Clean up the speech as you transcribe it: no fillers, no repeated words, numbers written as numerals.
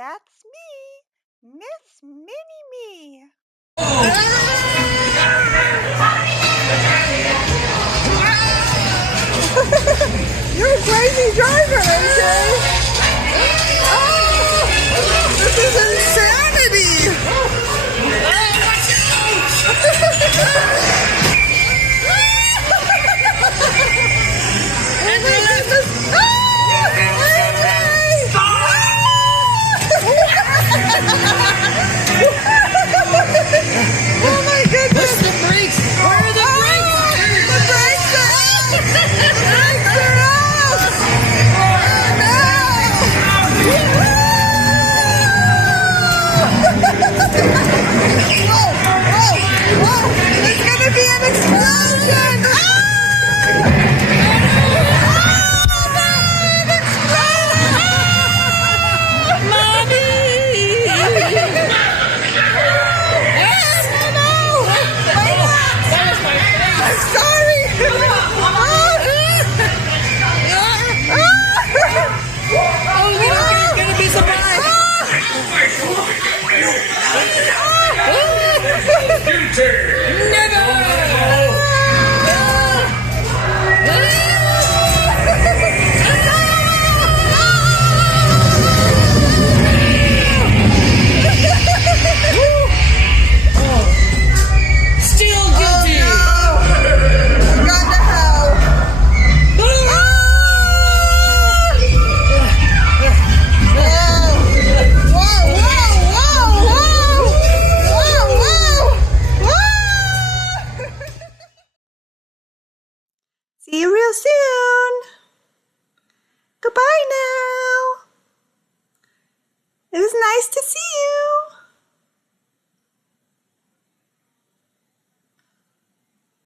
That's me, Miss Mini-Me. You're a crazy driver, AJ. Oh, this is insanity. And the oh my goodness! Push the brakes! Where are the brakes? The brakes are off! The brakes are off! Oh no! Whoa! Whoa! There's gonna be an explosion! See you real soon. Goodbye now. It was nice to see you.